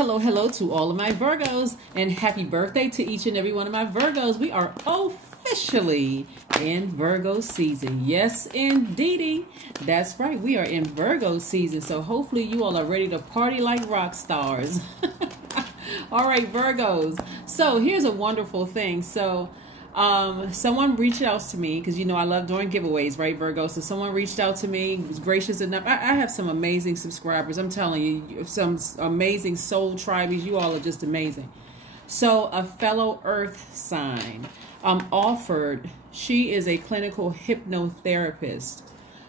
Hello to all of my Virgos, and happy birthday to each and every one of my Virgos. We are officially in Virgo season. Yes, indeedy. That's right. We are in Virgo season. So hopefully you all are ready to party like rock stars. All right, Virgos. So here's a wonderful thing. So someone reached out to me because, you know, I love doing giveaways, right, Virgo? So someone reached out to me, was gracious enough. I have some amazing subscribers. I'm telling you, some amazing soul tribes. You all are just amazing. So a fellow earth sign offered, she is a clinical hypnotherapist.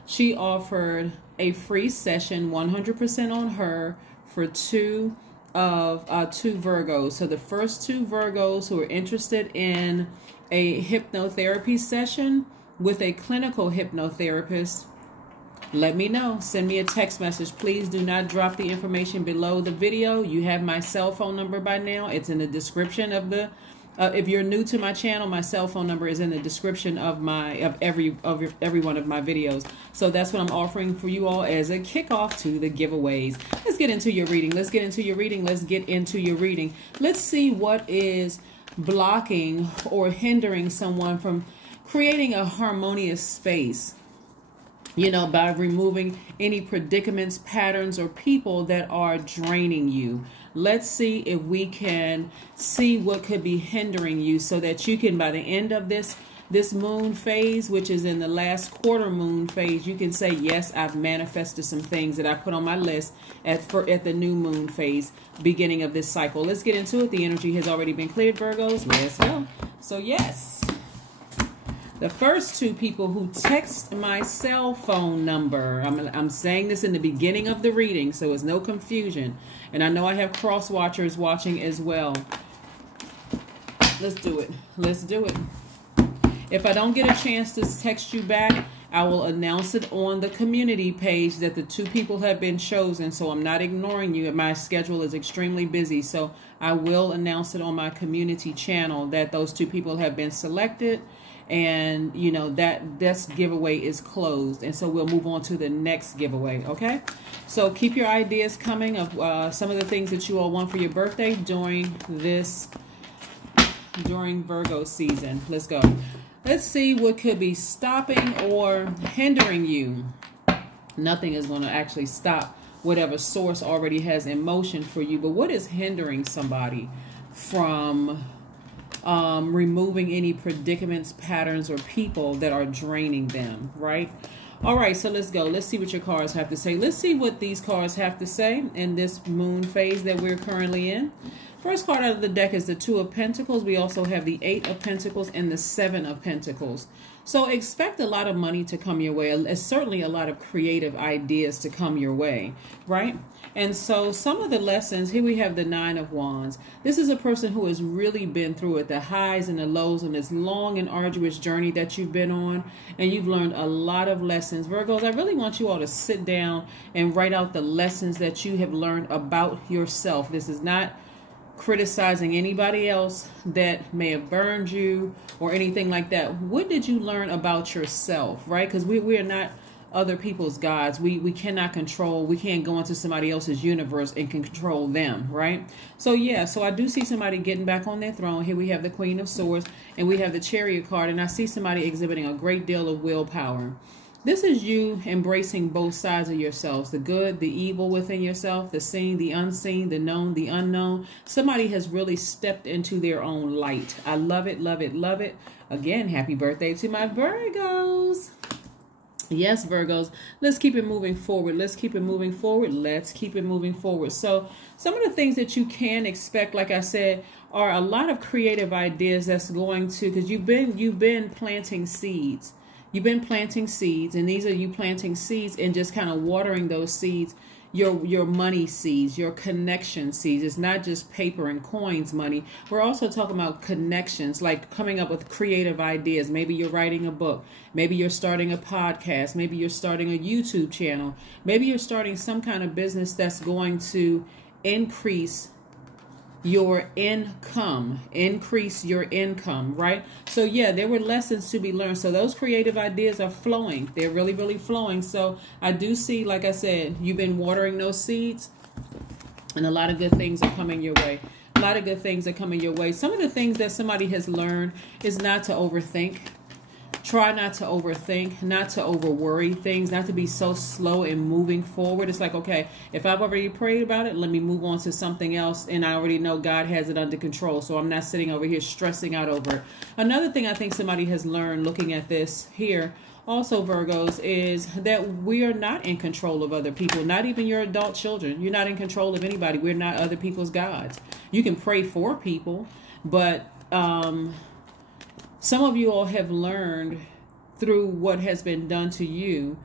She offered a free session, 100% on her, for two Virgos. So the first two Virgos who are interested in a hypnotherapy session with a clinical hypnotherapist, let me know. Send me a text message. Please do not drop the information below the video. You have my cell phone number by now. It's in the description of the if you're new to my channel, my cell phone number is in the description of every one of my videos. So that's what I'm offering for you all as a kickoff to the giveaways. Let's get into your reading. Let's get into your reading. Let's get into your reading. Let's see what is blocking or hindering someone from creating a harmonious space, you know, by removing any predicaments, patterns, or people that are draining you. Let's see if we can see what could be hindering you so that you can, by the end of this moon phase, which is in the last quarter moon phase, you can say, yes, I've manifested some things that I put on my list at the new moon phase, beginning of this cycle. Let's get into it. The energy has already been cleared, Virgos. Let's go. So yes, the first two people who text my cell phone number, I'm saying this in the beginning of the reading, so there's no confusion. And I know I have cross watchers watching as well. Let's do it. Let's do it. If I don't get a chance to text you back, I will announce it on the community page that the two people have been chosen. So I'm not ignoring you. My schedule is extremely busy. So I will announce it on my community channel that those two people have been selected. And, you know, that this giveaway is closed. And so we'll move on to the next giveaway. Okay. So keep your ideas coming of some of the things that you all want for your birthday during Virgo season. Let's go. Let's see what could be stopping or hindering you. Nothing is going to actually stop whatever source already has in motion for you. But what is hindering somebody from removing any predicaments, patterns, or people that are draining them, right? All right, so let's go. Let's see what your cards have to say. Let's see what these cards have to say in this moon phase that we're currently in. First card out of the deck is the Two of Pentacles. We also have the Eight of Pentacles and the Seven of Pentacles. So expect a lot of money to come your way. Certainly a lot of creative ideas to come your way, right? And so some of the lessons, here we have the Nine of Wands. This is a person who has really been through it, the highs and the lows on this long and arduous journey that you've been on. And you've learned a lot of lessons. Virgos, I really want you all to sit down and write out the lessons that you have learned about yourself. This is not criticizing anybody else that may have burned you or anything like that. What did you learn about yourself, right? Because we are not other people's gods. We cannot control. We can't go into somebody else's universe and control them, right? So yeah, so I do see somebody getting back on their throne. Here we have the Queen of Swords and we have the Chariot card, and I see somebody exhibiting a great deal of willpower. This is you embracing both sides of yourselves, the good, the evil within yourself, the seen, the unseen, the known, the unknown. Somebody has really stepped into their own light. I love it, love it, love it. Again, happy birthday to my Virgos. Yes, Virgos, let's keep it moving forward. Let's keep it moving forward. Let's keep it moving forward. So some of the things that you can expect, like I said, are a lot of creative ideas that's going to, because you've been planting seeds. You've been planting seeds, and these are you planting seeds and just kind of watering those seeds, your money seeds, your connection seeds. It's not just paper and coins money. We're also talking about connections, like coming up with creative ideas. Maybe you're writing a book. Maybe you're starting a podcast. Maybe you're starting a YouTube channel. Maybe you're starting some kind of business that's going to increase your income, increase your income, right? So yeah, there were lessons to be learned. So those creative ideas are flowing. They're really, really flowing. So I do see, like I said, you've been watering those seeds. And a lot of good things are coming your way. A lot of good things are coming your way. Some of the things that somebody has learned is not to overthink. Try not to overthink, not to over-worry things, not to be so slow in moving forward. It's like, okay, if I've already prayed about it, let me move on to something else. And I already know God has it under control. So I'm not sitting over here stressing out over it. Another thing I think somebody has learned looking at this here, also Virgos, is that we are not in control of other people, not even your adult children. You're not in control of anybody. We're not other people's gods. You can pray for people, but some of you all have learned through what has been done to you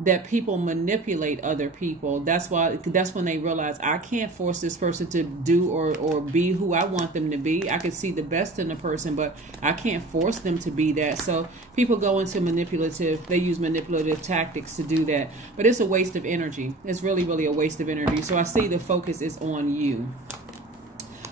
that people manipulate other people. That's when they realize, I can't force this person to do or be who I want them to be. I can see the best in the person, but I can't force them to be that. So people go into they use manipulative tactics to do that. But it's a waste of energy. It's really, really a waste of energy. So I see the focus is on you.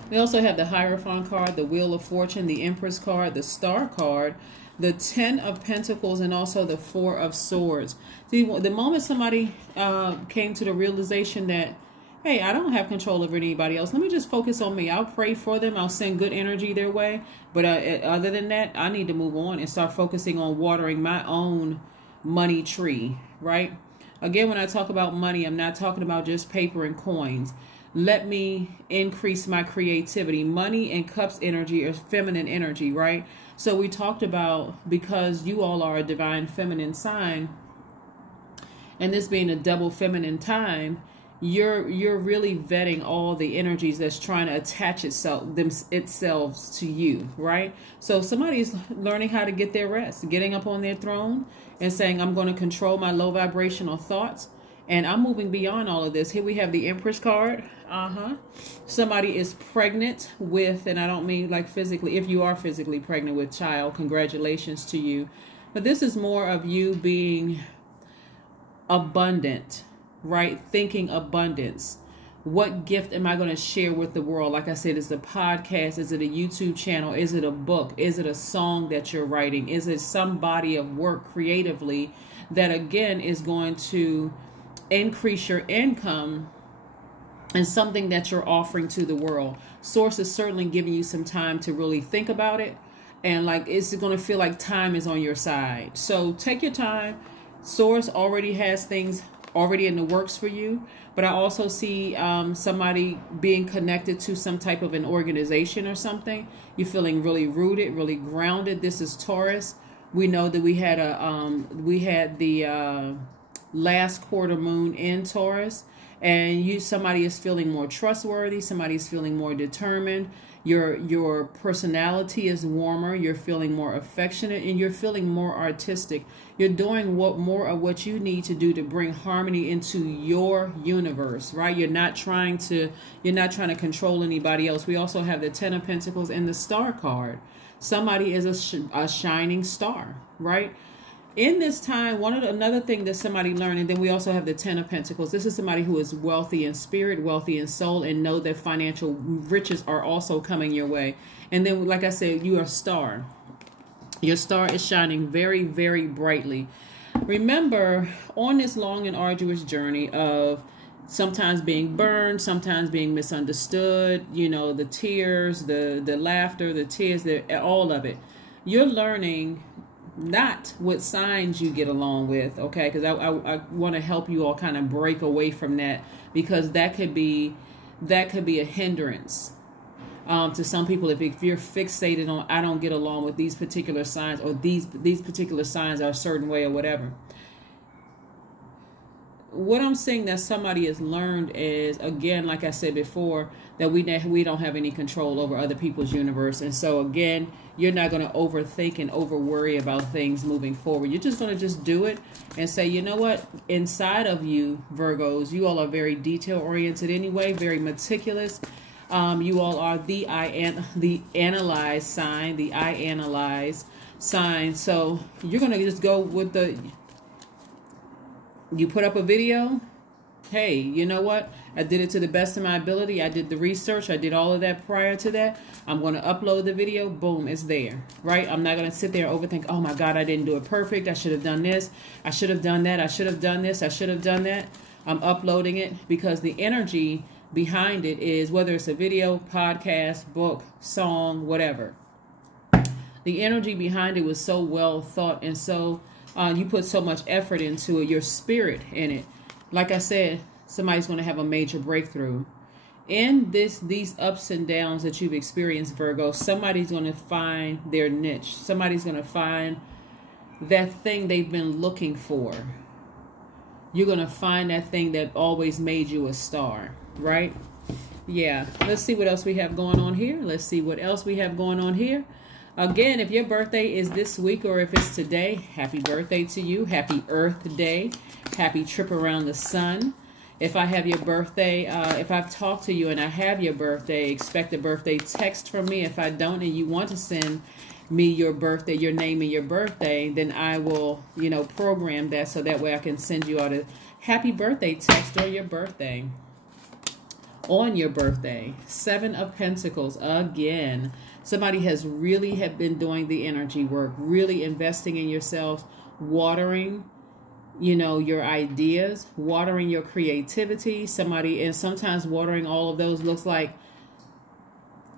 We also have the Hierophant card, the Wheel of Fortune, the Empress card, the Star card, the 10 of Pentacles, and also the 4 of Swords. See, the moment somebody came to the realization that, hey, I don't have control over anybody else. Let me just focus on me. I'll pray for them. I'll send good energy their way. But other than that, I need to move on and start focusing on watering my own money tree, right? Again, when I talk about money, I'm not talking about just paper and coins. Let me increase my creativity. Money and cups energy is feminine energy, right? So we talked about, because you all are a divine feminine sign, and this being a double feminine time, you're really vetting all the energies that's trying to attach itself to you, right? So somebody's learning how to get their rest, getting up on their throne and saying, I'm going to control my low vibrational thoughts. And I'm moving beyond all of this. Here we have the Empress card. Somebody is pregnant with, and I don't mean like physically, if you are physically pregnant with child, congratulations to you. But this is more of you being abundant, right? Thinking abundance. What gift am I going to share with the world? Like I said, is it a podcast? Is it a YouTube channel? Is it a book? Is it a song that you're writing? Is it some body of work creatively that, again, is going to increase your income and something that you're offering to the world? Source is certainly giving you some time to really think about it. And like, it's going to feel like time is on your side. So take your time. Source already has things already in the works for you. But I also see somebody being connected to some type of an organization or something. You're feeling really rooted, really grounded. This is Taurus. We know that we had the last quarter moon in Taurus, and somebody is feeling more trustworthy, somebody is feeling more determined, your personality is warmer, you're feeling more affectionate, and you're feeling more artistic. You're doing more of what you need to do to bring harmony into your universe, right? You're not trying to control anybody else. We also have the 10 of Pentacles and the Star card. Somebody is a shining star, right? In this time, another thing that somebody learned, and then we also have the 10 of Pentacles. This is somebody who is wealthy in spirit, wealthy in soul, and know that financial riches are also coming your way. And then, like I said, you are a star. Your star is shining very, very brightly. Remember, on this long and arduous journey of sometimes being burned, sometimes being misunderstood, the tears, the laughter, the tears, all of it, you're learning not what signs you get along with, okay? Because I want to help you all kind of break away from that, because that could be a hindrance to some people. If you're fixated on, I don't get along with these particular signs, or these particular signs are a certain way or whatever. What I'm saying that somebody has learned is, again, like I said before, that we don't have any control over other people's universe. And so, again, you're not going to overthink and over worry about things moving forward. You're just going to just do it and say, you know what? Inside of you, Virgos, you all are very detail-oriented anyway, very meticulous. You all are the analyze sign, the I analyze sign. So you're going to just go with you put up a video. Hey, you know what? I did it to the best of my ability. I did the research. I did all of that prior to that. I'm going to upload the video. Boom, it's there, right? I'm not going to sit there and overthink, oh my God, I didn't do it perfect. I should have done this. I should have done that. I should have done this. I should have done that. I'm uploading it because the energy behind it is, whether it's a video, podcast, book, song, whatever. The energy behind it was so well thought, and so you put so much effort into it, your spirit in it. Like I said, somebody's going to have a major breakthrough. In these ups and downs that you've experienced, Virgo, somebody's going to find their niche. Somebody's going to find that thing they've been looking for. You're going to find that thing that always made you a star, right? Yeah. Let's see what else we have going on here. Let's see what else we have going on here. Again, if your birthday is this week or if it's today, happy birthday to you. Happy Earth Day. Happy trip around the sun. If I have your birthday, if I've talked to you and I have your birthday, expect a birthday text from me. If I don't and you want to send me your birthday, your name and your birthday, then I will, program that so that way I can send you out a happy birthday text on your birthday. On your birthday. 7 of Pentacles again. Somebody has really been doing the energy work, really investing in yourselves, watering, your ideas, watering your creativity. And sometimes watering all of those looks like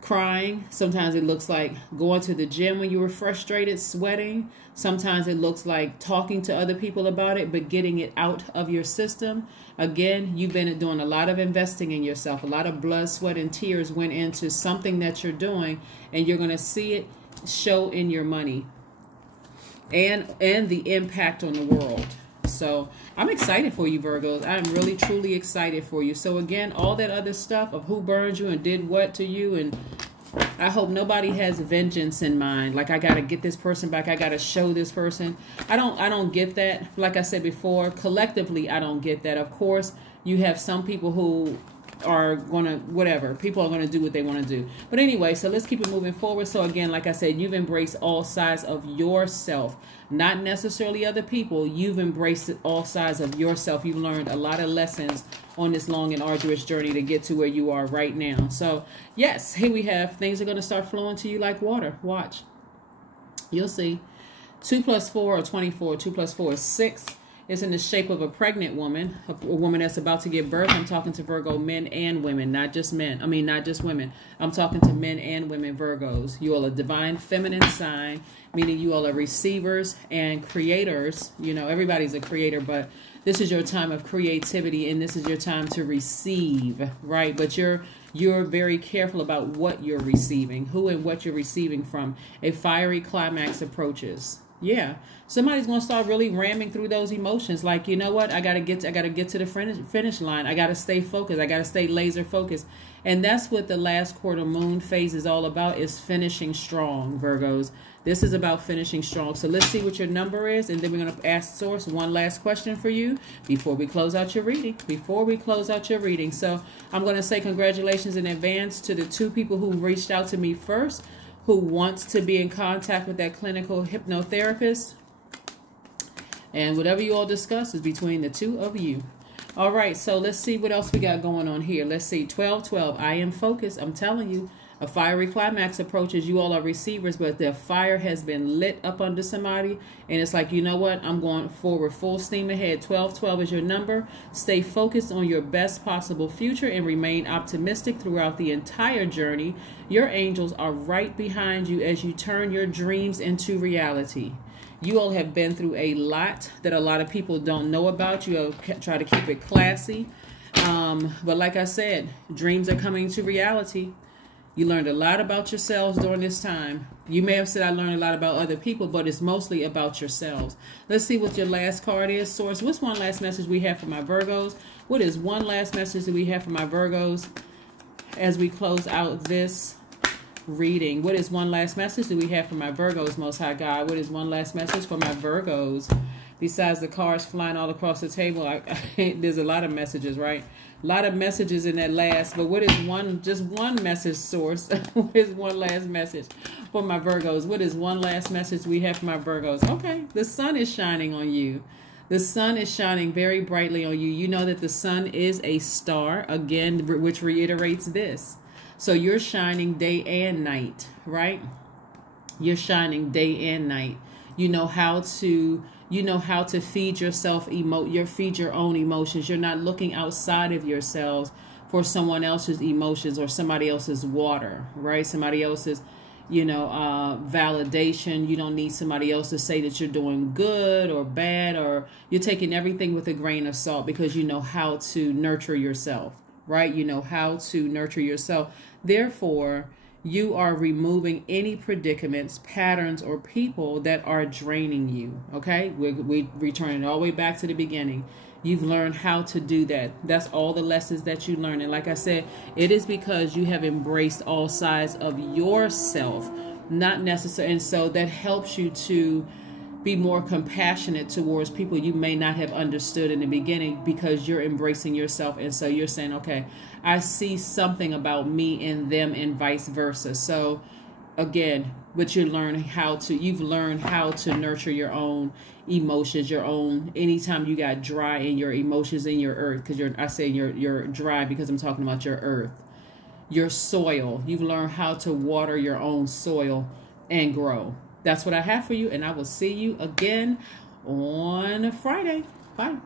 crying. Sometimes it looks like going to the gym when you were frustrated, sweating. Sometimes it looks like talking to other people about it, but getting it out of your system. Again, you've been doing a lot of investing in yourself. A lot of blood, sweat, and tears went into something that you're doing, and you're going to see it show in your money and the impact on the world. So I'm excited for you, Virgos. I'm really, truly excited for you. So again, all that other stuff of who burned you and did what to you, and I hope nobody has vengeance in mind. Like, I got to get this person back. I got to show this person. I don't get that. Like I said before, collectively, I don't get that. Of course, you have some people who are going to, whatever. People are going to do what they want to do. But anyway, so let's keep it moving forward. So again, like I said, you've embraced all sides of yourself. Not necessarily other people. You've embraced all sides of yourself. You've learned a lot of lessons on this long and arduous journey to get to where you are right now. So yes, here we have, things are going to start flowing to you like water. Watch. You'll see. 2 + 4 or 24. 2 + 4 is 6. It's in the shape of a pregnant woman, a woman that's about to give birth. I'm talking to Virgo men and women, not just men. I mean, not just women. I'm talking to men and women, Virgos. You all are divine feminine sign, meaning you all are receivers and creators. Everybody's a creator, but this is your time of creativity, and this is your time to receive, right? But you're very careful about what you're receiving, who and what you're receiving from. A fiery climax approaches. Yeah, somebody's going to start really ramming through those emotions. Like, you know what? I got to get to the finish line. I got to stay focused. I got to stay laser focused. And that's what the last quarter moon phase is all about, is finishing strong, Virgos. This is about finishing strong. So let's see what your number is, and then we're going to ask Source one last question for you before we close out your reading. So I'm going to say congratulations in advance to the 2 people who reached out to me first, who wants to be in contact with that clinical hypnotherapist. And whatever you all discuss is between the 2 of you. All right, so let's see what else we got going on here. Let's see, 12-12. I am focused. I'm telling you, a fiery climax approaches. You all are receivers, but the fire has been lit up under somebody. And it's like, you know what? I'm going forward full steam ahead. 12-12 is your number. Stay focused on your best possible future and remain optimistic throughout the entire journey. Your angels are right behind you as you turn your dreams into reality. You all have been through a lot that a lot of people don't know about. You try to keep it classy. But like I said, dreams are coming to reality. You learned a lot about yourselves during this time. You may have said I learned a lot about other people, but it's mostly about yourselves. Let's see what your last card is, Source. What's one last message we have for my Virgos? What is one last message that we have for my Virgos as we close out this reading? What is one last message that we have for my Virgos, Most High God? What is one last message for my Virgos? Besides the cards flying all across the table, there's a lot of messages, right? A lot of messages in that last, but what is just one message, Source? What is one last message for my Virgos? What is one last message we have for my Virgos? Okay, the sun is shining on you. The sun is shining very brightly on you. You know that the sun is a star, again, which reiterates this. So you're shining day and night, right? You're shining day and night. You know how to feed yourself, feed your own emotions. You're not looking outside of yourselves for someone else's emotions or somebody else's water, right? Somebody else's, you know, validation. You don't need somebody else to say that you're doing good or bad, or you're taking everything with a grain of salt because you know how to nurture yourself, right? You know how to nurture yourself. Therefore, you are removing any predicaments, patterns, or people that are draining you, okay? We're returning all the way back to the beginning. You've learned how to do that. That's all the lessons that you learn. And like I said, it is because you have embraced all sides of yourself, not necessarily. And so that helps you to be more compassionate towards people you may not have understood in the beginning because you're embracing yourself. And so you're saying, okay, I see something about me in them and vice versa. So again, but you've learned how to nurture your own emotions, your own, anytime you got dry in your emotions in your earth, because you're dry because I'm talking about your earth, your soil. You've learned how to water your own soil and grow. That's what I have for you, and I will see you again on Friday. Bye.